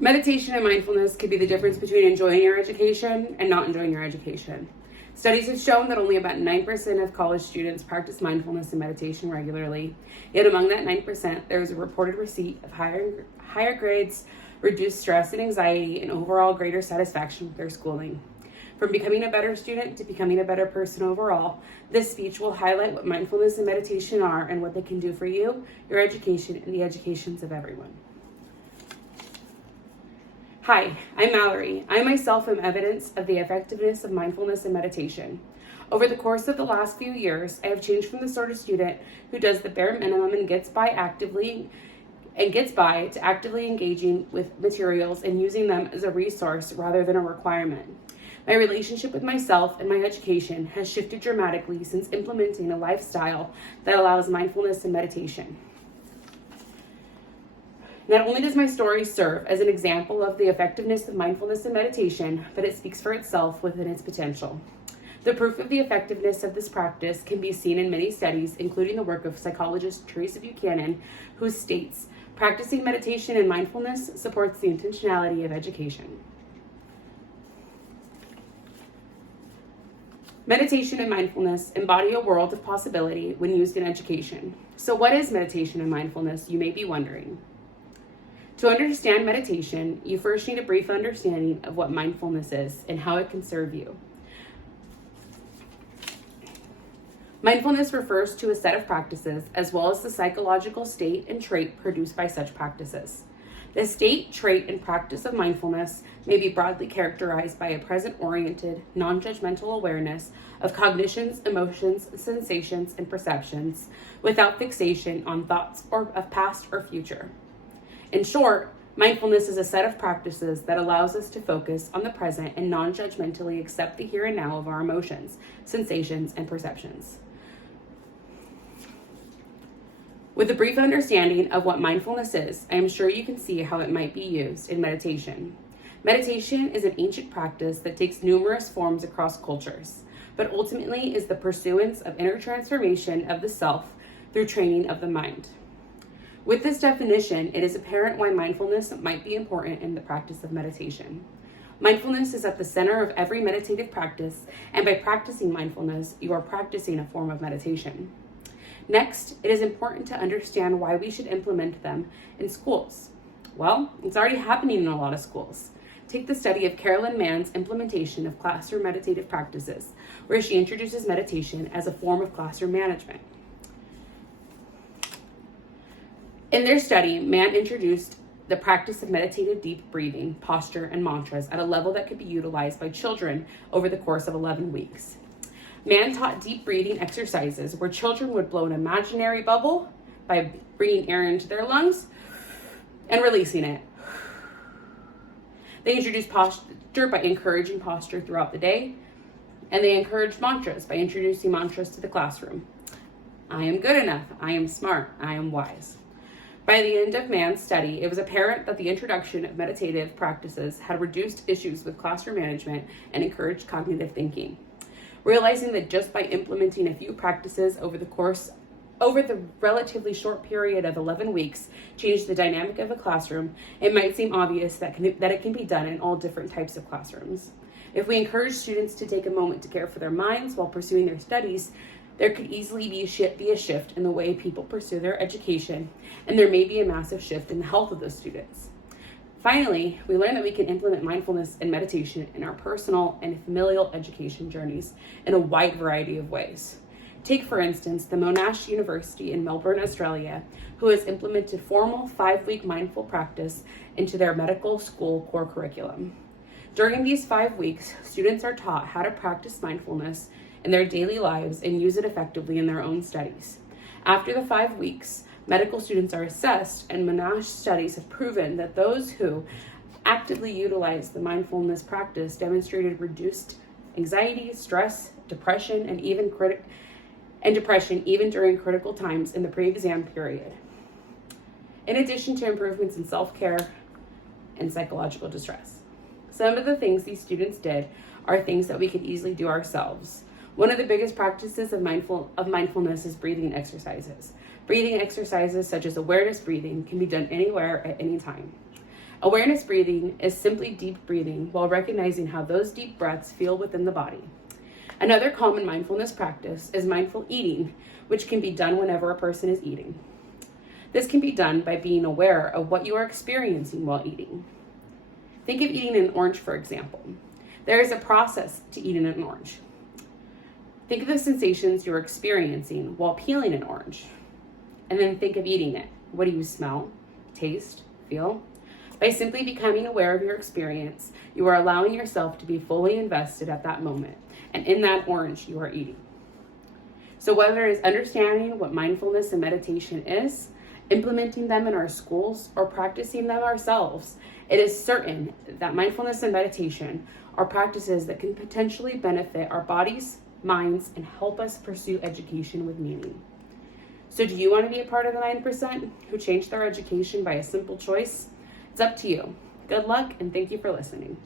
Meditation and mindfulness could be the difference between enjoying your education and not enjoying your education. Studies have shown that only about 9% of college students practice mindfulness and meditation regularly. Yet among that 9%, there is a reported receipt of higher grades, reduced stress and anxiety, and overall greater satisfaction with their schooling. From becoming a better student to becoming a better person overall, this speech will highlight what mindfulness and meditation are and what they can do for you, your education, and the educations of everyone. Hi, I'm Mallory. I myself am evidence of the effectiveness of mindfulness and meditation. Over the course of the last few years, I have changed from the sort of student who does the bare minimum and gets by to actively engaging with materials and using them as a resource rather than a requirement. My relationship with myself and my education has shifted dramatically since implementing a lifestyle that allows mindfulness and meditation. Not only does my story serve as an example of the effectiveness of mindfulness and meditation, but it speaks for itself within its potential. The proof of the effectiveness of this practice can be seen in many studies, including the work of psychologist Teresa Buchanan, who states, practicing meditation and mindfulness supports the intentionality of education. Meditation and mindfulness embody a world of possibility when used in education. So what is meditation and mindfulness, you may be wondering? To understand meditation, you first need a brief understanding of what mindfulness is and how it can serve you. Mindfulness refers to a set of practices as well as the psychological state and trait produced by such practices. The state, trait, and practice of mindfulness may be broadly characterized by a present-oriented, non-judgmental awareness of cognitions, emotions, sensations, and perceptions without fixation on thoughts of past or future. In short, mindfulness is a set of practices that allows us to focus on the present and non-judgmentally accept the here and now of our emotions, sensations, and perceptions. With a brief understanding of what mindfulness is, I am sure you can see how it might be used in meditation. Meditation is an ancient practice that takes numerous forms across cultures, but ultimately is the pursuance of inner transformation of the self through training of the mind. With this definition, it is apparent why mindfulness might be important in the practice of meditation. Mindfulness is at the center of every meditative practice, and by practicing mindfulness, you are practicing a form of meditation. Next, it is important to understand why we should implement them in schools. Well, it's already happening in a lot of schools. Take the study of Carolyn Mann's implementation of classroom meditative practices, where she introduces meditation as a form of classroom management. In their study, Mann introduced the practice of meditative deep breathing, posture, and mantras at a level that could be utilized by children over the course of 11 weeks. Mann taught deep breathing exercises where children would blow an imaginary bubble by bringing air into their lungs and releasing it. They introduced posture by encouraging posture throughout the day, and they encouraged mantras by introducing mantras to the classroom. I am good enough. I am smart. I am wise. By the end of Mann's study, it was apparent that the introduction of meditative practices had reduced issues with classroom management and encouraged cognitive thinking. Realizing that just by implementing a few practices over the relatively short period of 11 weeks changed the dynamic of a classroom, it might seem obvious that it can be done in all different types of classrooms. If we encourage students to take a moment to care for their minds while pursuing their studies, there could easily be a shift in the way people pursue their education, and there may be a massive shift in the health of those students. Finally, we learn that we can implement mindfulness and meditation in our personal and familial education journeys in a wide variety of ways. Take, for instance, the Monash University in Melbourne, Australia, who has implemented formal 5-week mindful practice into their medical school core curriculum. During these 5 weeks, students are taught how to practice mindfulness in their daily lives and use it effectively in their own studies. After the 5 weeks, medical students are assessed, and Monash studies have proven that those who actively utilize the mindfulness practice demonstrated reduced anxiety, stress, depression, and even during critical times in the pre-exam period. In addition to improvements in self-care and psychological distress. Some of the things these students did are things that we could easily do ourselves. One of the biggest practices of mindfulness is breathing exercises. Breathing exercises such as awareness breathing can be done anywhere at any time. Awareness breathing is simply deep breathing while recognizing how those deep breaths feel within the body. Another common mindfulness practice is mindful eating, which can be done whenever a person is eating. This can be done by being aware of what you are experiencing while eating. Think of eating an orange, for example. There is a process to eating an orange. Think of the sensations you're experiencing while peeling an orange, and then think of eating it. What do you smell, taste, feel? By simply becoming aware of your experience, you are allowing yourself to be fully invested at that moment, and in that orange you are eating. So whether it is understanding what mindfulness and meditation is, implementing them in our schools, or practicing them ourselves, it is certain that mindfulness and meditation are practices that can potentially benefit our bodies, minds, and help us pursue education with meaning. So do you want to be a part of the 9% who changed their education by a simple choice? It's up to you. Good luck, and thank you for listening.